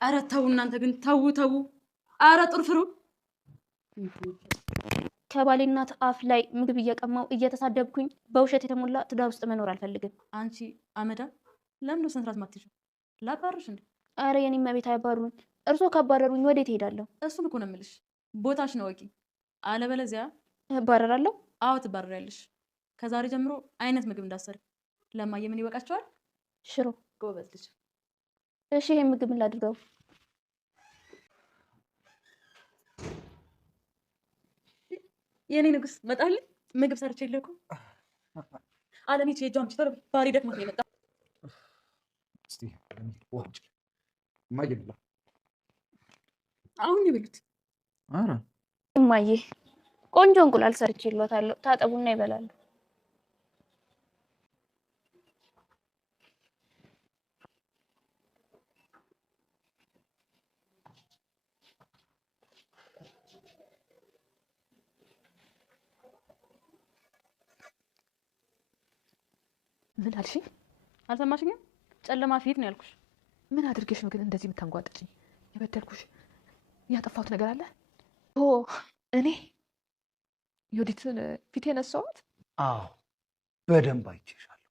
አረ ተው እናንተ ግን ተው። አረ ጥርፍሩ ከባሌ እናት አፍ ላይ ምግብ እየቀማው እየተሳደብኩኝ በውሸት የተሞላ ትዳር ውስጥ መኖር አልፈልግም። አንቺ አመዳ ለምን ነው ስንት ማትይው? ላባርሽ እንዴ? አረ የኔም መቤት አያባሩኝ። እርሶ ካባረሩኝ ወዴት እሄዳለሁ? እሱን እኮ ነው የምልሽ። ቦታሽ ነው ወቂ። አለበለዚያ እባረራለሁ። አዎ ትባረሪያለሽ። ከዛሬ ጀምሮ አይነት ምግብ እንዳሰሪ። ለማየ ምን ይበቃቸዋል? ሽሮ። ጎበዝ ልጅ። እሺ ይሄን ምግብ ምን ላድርገው? የኔ ንጉስ መጣልኝ። ምግብ ሰርቼ የለኩ አለሚት የጃም ችተር ባሪ ደክሞት ነው የመጣ። እስቲ ወጭ ማይገላ አሁን ይብሉት። አረ እማዬ ቆንጆ እንቁላል ሰርቼ ይሏታለሁ። ታጠቡና ይበላሉ። ምን አልሽኝ? አልሰማሽኝም? ጨለማ ፊት ነው ያልኩሽ። ምን አድርገሽ ነው ግን እንደዚህ የምታንጓጥጭኝ? የበደልኩሽ ያጠፋሁት ነገር አለ? ኦ እኔ ዮዲትን ፊት የነሳሁት? አዎ በደንብ አይቼሻለሁ።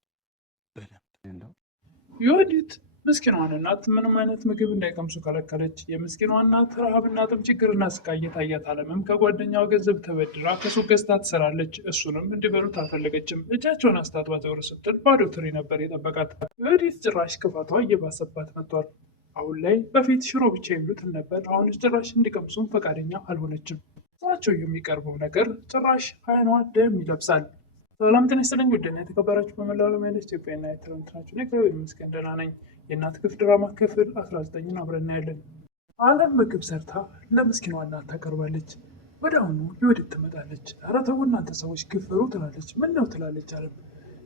በደንብ ዮዲት ምስኪኗን እናት ምንም አይነት ምግብ እንዳይቀምሱ ከለከለች። የምስኪኗ እናት ረሃብና ጥም ችግርና ስቃይ እየታያት አለምም ከጓደኛዋ ገንዘብ ተበድራ ከሱቅ ገዝታ ትሰራለች። እሱንም እንዲበሉት አልፈለገችም። እጃቸውን አስታጥባ ዘወር ስትል ባዶ ትሪ ነበር የጠበቃት። ዮዲት ጭራሽ ክፋቷ እየባሰባት መጥቷል። አሁን ላይ በፊት ሽሮ ብቻ የሚሉትን ነበር፣ አሁን ጭራሽ እንዲቀምሱም ፈቃደኛ አልሆነችም። እሳቸው የሚቀርበው ነገር ጭራሽ አይኗ ደም ይለብሳል። ሰላም ጤና ይስጥልኝ ውድና የተከበራችሁ በመላው ዓለም ያለ ኢትዮጵያና ኤርትራ ናችሁ። እግዚአብሔር ይመስገን ደህና ነኝ። የእናት ክፍ ድራማ ክፍል 19ን አብረን እናያለን። አለም ምግብ ሰርታ ለምስኪኗ እናት ታቀርባለች። ወደ አሁኑ ዮዲት ትመጣለች። ኧረ ተው እናንተ ሰዎች ክፍሩ ትላለች። ምን ነው ትላለች። አለም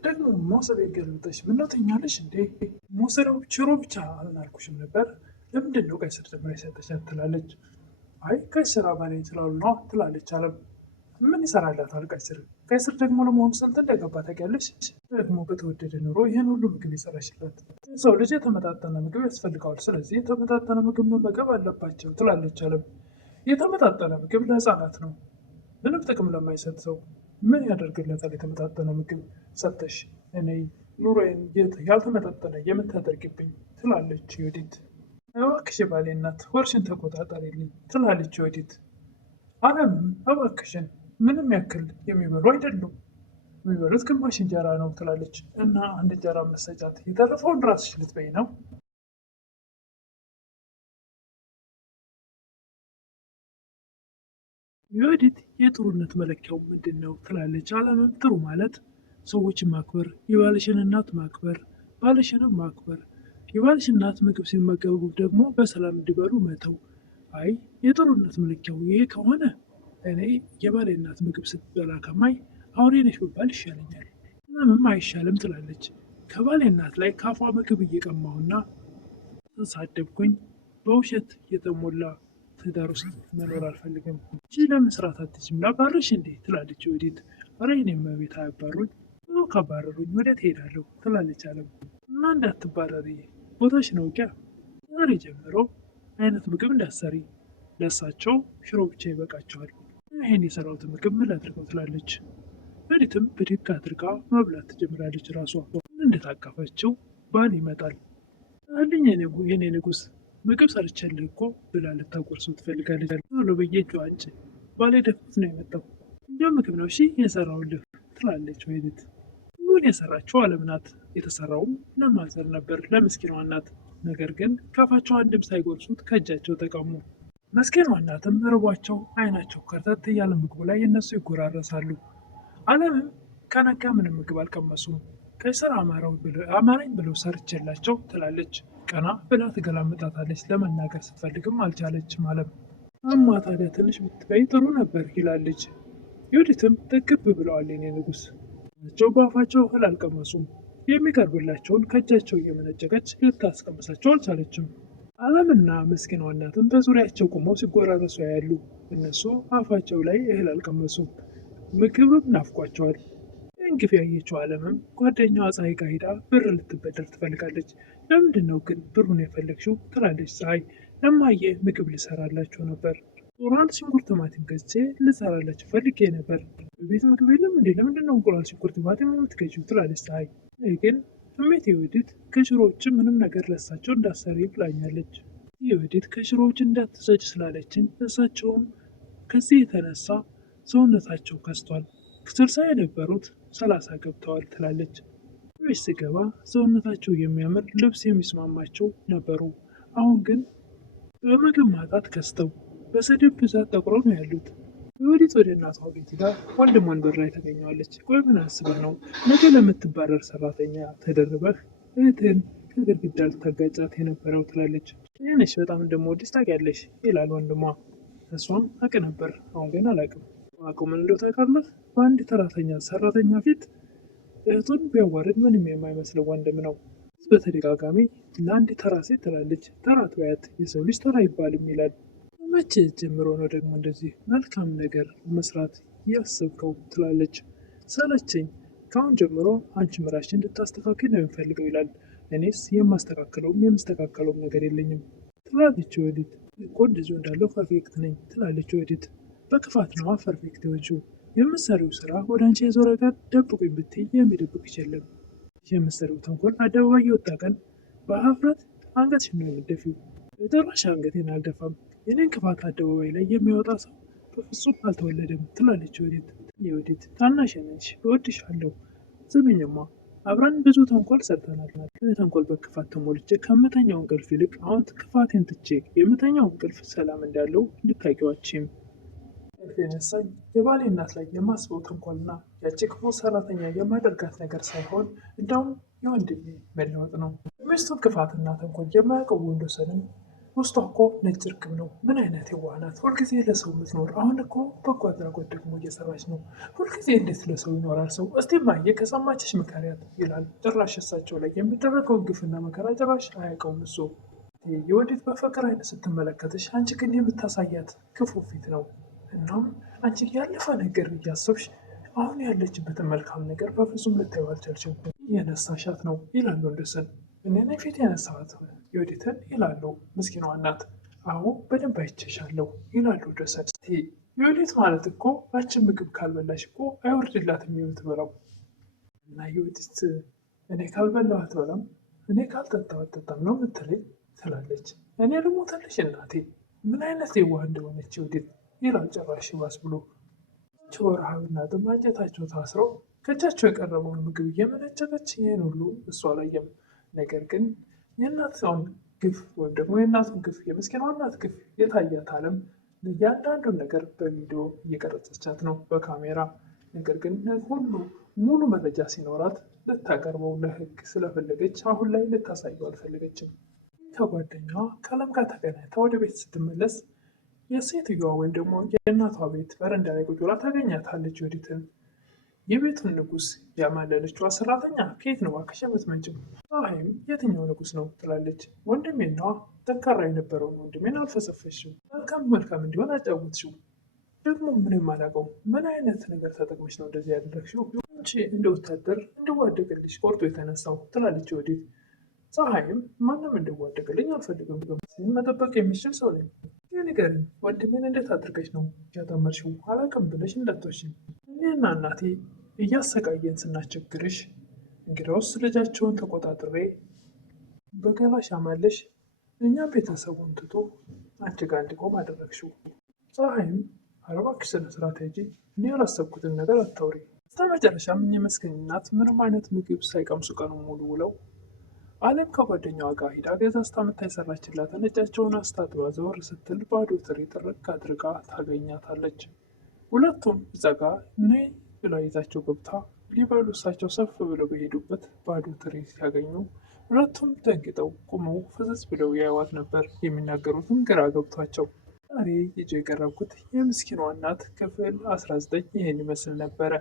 ደግሞ ሞሰብ የገልብጠሽ ምን ነው ተኛለሽ እንዴ? ሞሰብ ሽሮ ብቻ አልናልኩሽም ነበር? ለምንድን ነው ቀይ ስር ጨምራ የሰጠሻት ትላለች። አይ ቀይ ስር አባላኝ ስላሉ ነው ትላለች። አለም ምን ይሰራላታል ቀይ ስር? ቀይ ስር ደግሞ ለመሆኑ ስንት እንደገባ ታውቂያለሽ? ደግሞ በተወደደ ኑሮ ይህን ሁሉ ምግብ ይሰራሽላት። ሰው ልጅ የተመጣጠነ ምግብ ያስፈልገዋል። ስለዚህ የተመጣጠነ ምግብ መመገብ አለባቸው ትላለች አለም። የተመጣጠነ ምግብ ለህፃናት ነው፣ ምንም ጥቅም ለማይሰጥ ሰው ምን ያደርግለታል? የተመጣጠነ ምግብ ሰጠሽ እኔ ኑሮዬን ያልተመጣጠነ የምታደርግብኝ ትላለች ዮዲት። እባክሽ ባሌ እናት ወርሽን ተቆጣጠሪልኝ ትላለች ዮዲት። አለምም እባክሽን ምንም ያክል የሚበሉ አይደሉም፣ የሚበሉት ግማሽ እንጀራ ነው ትላለች። እና አንድ እንጀራ መሰጫት የተረፈውን ራስሽ ልትበይ ነው? ዮዲት የጥሩነት መለኪያው ምንድን ነው ትላለች። አለምም ጥሩ ማለት ሰዎችን ማክበር፣ የባልሽን እናት ማክበር፣ ባልሽንም ማክበር፣ የባልሽ እናት ምግብ ሲመገቡ ደግሞ በሰላም እንዲበሉ መተው። አይ የጥሩነት መለኪያው ይሄ ከሆነ እኔ የባሌ እናት ምግብ ስትበላ ከማይ አውሬ ነሽ ብባል ይሻለኛል። ለምንም አይሻልም ትላለች። ከባሌ እናት ላይ ካፏ ምግብ እየቀማሁና ተሳደብኩኝ፣ በውሸት የተሞላ ትዳር ውስጥ መኖር አልፈልግም። እቺ ለመስራት አትችም ላባርሽ እንዴ ትላለች ዮዲት። ኧረ የኔም ቤት አያባሩኝ፣ ካባረሩኝ ወዴት እሄዳለሁ ትላለች አለም። እና እንዳትባረሪ ቦታሽ ነው ቂያ። ዛሬ ጀምሮ አይነት ምግብ እንዳሰሪ፣ ለእሳቸው ሽሮ ብቻ ይበቃቸዋል። ይሄን የሰራሁት ምግብ ምን ላድርገው ትላለች። ዮዲትም ብድግ አድርጋ መብላት ትጀምራለች። ራሷ እንደታቀፈችው ባል ይመጣል። አልኝ የኔ ንጉስ ምግብ ሰርቼልህ እኮ ብላ ልታጎርሰው ትፈልጋለች። ቶሎ በየእጇ አንጭ፣ ባሌ ደክሞት ነው የመጣው። እንዲያው ምግብ ነው እሺ የሰራውልህ ትላለች ዮዲት። ምን የሰራችው አለም ናት። የተሰራውም ለማዘር ነበር ለምስኪኗ እናት። ነገር ግን ካፋቸው አንድም ሳይጎርሱት ከእጃቸው ተቀሙ። መስኪኗ እናትም ርቧቸው አይናቸው ከርተት እያለ ምግቡ ላይ እነሱ ይጎራረሳሉ። አለምም ከነጋ ምንም ምግብ አልቀመሱም። ቀይ ስር አማረኝ ብለው ሰርቼላቸው ትላለች። ቀና ብላ ትገላምጣታለች። ለመናገር ስትፈልግም አልቻለችም። አለም እማ ታዲያ ትንሽ ብትበይ ጥሩ ነበር ይላለች። ዮዲትም ጥግብ ብለዋል የኔ ንጉስ። ቸው በአፋቸው እህል አልቀመሱም። የሚቀርብላቸውን ከእጃቸው እየመነጨቀች ልታስቀምሳቸው አልቻለችም። አለምና ምስኪኗ እናትም በዙሪያቸው ቆመው ሲጎራረሱ ያሉ፣ እነሱ አፋቸው ላይ እህል አልቀመሱም። ምግብም ናፍቋቸዋል። እንግፍ ያየችው አለምም ጓደኛዋ ፀሐይ ጋር ሄዳ ብር ልትበደር ትፈልጋለች። ለምንድን ነው ግን ብሩን የፈለግሽው ትላለች ፀሐይ። እማዬ ምግብ ልሰራላቸው ነበር። ጦር አንድ ሽንኩርት ቲማቲም ገዝቼ ልሰራላቸው ፈልጌ ነበር። በቤት ምግብ የለም እንዴ? ለምንድነው እንቁላል ሽንኩርት ቲማቲም የምትገዢው? ትላለች ፀሐይ። እኔ ግን እሜቴ የወዲት ከሽሮ ውጭ ምንም ነገር ለሳቸው እንዳሰሪ ብላኛለች። የወዲት ከሽሮ ውጭ እንዳትሰጭ ስላለችኝ እሳቸውም ከዚህ የተነሳ ሰውነታቸው ከስቷል። 60 የነበሩት 30 ገብተዋል ትላለች። ቤት ስገባ ሰውነታቸው የሚያምር ልብስ የሚስማማቸው ነበሩ። አሁን ግን በምግብ ማጣት ከስተው በስድብ ብዛት ጠቁረው ነው ያሉት። የወዲት ወደ እናቷ ቤት ሄዳ ወንድሟን በር ላይ ታገኘዋለች። ቆይ ምን አስበህ ነው ነገ ለምትባረር ሰራተኛ ተደርበህ እህትህን ከግድግዳ ልታጋጫት የነበረው? ትላለች። ይህንሽ በጣም እንደምወድሽ ታውቂያለሽ ይላል ወንድሟ። እሷም አውቅ ነበር፣ አሁን ግን አላውቅም። አውቀው ምን እንደው ታውቃለህ? በአንድ ሰራተኛ ፊት እህቱን ቢያዋርድ ምንም የማይመስለው ወንድም ነው። በተደጋጋሚ ለአንድ ተራ ሴት ትላለች። ተራ አትበያት፣ የሰው ልጅ ተራ አይባልም ይላል። መቼ ጀምሮ ነው ደግሞ እንደዚህ መልካም ነገር መስራት ያሰብከው? ትላለች። ሰለቸኝ፣ ከአሁን ጀምሮ አንቺ ምራሽን እንድታስተካክል ነው የምፈልገው ይላል። እኔስ የምስተካከለውም ነገር የለኝም ትላለች ወዲት። እኮ እንደዚሁ እንዳለው ፐርፌክት ነኝ ትላለች ወዲት። በክፋት ነዋ ፐርፌክት የሆንሽው። የምትሰሪው ስራ ወደ አንቺ የዞረ ቀን ደብቁኝ ብትይ የሚደብቅሽ የለም። የምትሰሪው ተንኮል አደባባይ የወጣ ቀን በሀፍረት አንገትሽን ነው የምትደፊው። በጭራሽ አንገቴን አልደፋም። የኔን ክፋት አደባባይ ላይ የሚያወጣ ሰው በፍጹም አልተወለደም ትላለች ወዲት። የወዲት ታናሽ ነሽ፣ እወድሻለሁ። ስሚኝማ አብረን ብዙ ተንኮል ሰርተናል። ተንኮል በክፋት ተሞልቼ ከምተኛው እንቅልፍ ይልቅ አሁን ክፋቴን ትቼ የምተኛው እንቅልፍ ሰላም እንዳለው ልታቂዋችም እንቅልፍ የነሳኝ የባሌ እናት ላይ የማስበው ተንኮልና ያቺ ክፉ ሰራተኛ የማደርጋት ነገር ሳይሆን እንደውም የወንድሜ መለወጥ ነው። የሚስቱን ክፋትና ተንኮል የማያውቀው ወንዶሰንም ውስጧ እኮ ነጭ እርግብ ነው። ምን አይነት የዋህ ናት! ሁልጊዜ ለሰው የምትኖር። አሁን እኮ በጎ አድራጎት ደግሞ እየሰራች ነው። ሁልጊዜ እንዴት ለሰው ይኖራል ሰው? እስቲ ማየ ከሰማችሽ ምከሪያት ይላል። ጭራሽ እሳቸው ላይ የሚደረገውን ግፍና መከራ ጭራሽ አያውቀውም እሱ። የወዲት በፍቅር አይነት ስትመለከትሽ አንቺ ግን የምታሳያት ክፉ ፊት ነው። እናም አንቺ ያለፈ ነገር እያሰብሽ አሁን ያለችበትን መልካም ነገር በፍጹም ልታዩ አልቻልሽም። የነሳሻት ነው ይላሉ ወንድሰን። እኔ ፊት ያነሳት የወዲትን ይላሉ ምስኪኗ እናት። አዎ በደንብ አይቼሻለሁ ይላሉ ደሰን። የወዲት ማለት እኮ አንቺ ምግብ ካልበላሽ እኮ አይወርድላትም የምትበላው። እና የወዲት እኔ ካልበላሁ አትበላም፣ እኔ ካልጠጣሁ አትጠጣም ነው የምትለኝ ትላለች። እኔ ልሞትልሽ እናቴ። ምን አይነት የዋህ እንደሆነች የወዲት ይላል ጭራሽ ባስ ብሎ። በረሃብና ጥም አንጀታቸው ታስረው ከእጃቸው የቀረበውን ምግብ እየመነጨቀች ይህን ሁሉ እሷ አላየም። ነገር ግን የእናቷን ግፍ ወይም ደግሞ የእናቱን ግፍ የምስኪኗ እናት ግፍ የታያት አለም እያንዳንዱን ነገር በቪዲዮ እየቀረጸቻት ነው በካሜራ። ነገር ግን ሁሉ ሙሉ መረጃ ሲኖራት ልታቀርበው ለህግ ስለፈለገች አሁን ላይ ልታሳየው አልፈለገችም። ከጓደኛዋ ከአለም ጋር ተገናኝታ ወደ ቤት ስትመለስ የሴትዮዋ ወይም ደግሞ የእናቷ ቤት በረንዳ ላይ ቁጭ ብላ ታገኛታለች ወዲትን። የቤቱን ንጉስ ያማለለችዋ ሰራተኛ ከየት ነው እባክሽ የምትመጪው? ፀሐይም የትኛው ንጉስ ነው ትላለች። ወንድሜን ነዋ። ጠንካራ የነበረውን ወንድሜን አልፈሰፈሽው፣ መልካም እንዲሆን አጫወትሽው። ደግሞ ምንም አላውቀውም። ምን አይነት ነገር ተጠቅመሽ ነው እንደዚህ ያደረግሽው? አንቺ እንደ ወታደር እንድዋደቅልሽ ቆርጦ የተነሳው ትላለች ወዲት። ፀሐይም ማንም እንድዋደቅልኝ አልፈልግም፣ መጠበቅ የሚችል ሰው ነኝ። ንገሪኝ፣ ወንድሜን እንዴት አድርገሽ ነው ያጠመርሽው? አላውቅም ብለሽ እንዳትወሽኝ። እኔና እናቴ እያሰቃየን ስናስቸግርሽ እንግዲያውስ ልጃቸውን ተቆጣጥሬ በገላሽ አማለሽ እኛም ቤተሰቡን ትቶ አንቺ ጋር እንዲቆም አደረግሽው። ፀሐይም ኧረ እባክሽ ስነ ስርዓት ሂጂ፣ እኔ ያላሰብኩትን ነገር አታውሪ። በስተመጨረሻም የመስገን እናት ምንም አይነት ምግብ ሳይቀምሱ ቀኑን ሙሉ ውለው አለም ከጓደኛዋ ጋር ሂዳ ገዛዝታ መታ የሰራችላትን እጃቸውን አስታጥባ ዘወር ስትል ባዶ ትሪ ጥርቅ አድርጋ ታገኛታለች። ሁለቱም እዛ ጋ ነይ ብላ ይዛቸው ገብታ ሊበሉ እሳቸው ሰፍ ብለው በሄዱበት ባዶ ትሪ ሲያገኙ ሁለቱም ደንግጠው ቁመው ፍዘዝ ብለው ያዩዋት ነበር። የሚናገሩትም ግራ ገብቷቸው። ዛሬ ይዤ የቀረብኩት የምስኪኗ እናት ክፍል 19 ይህን ይመስል ነበረ።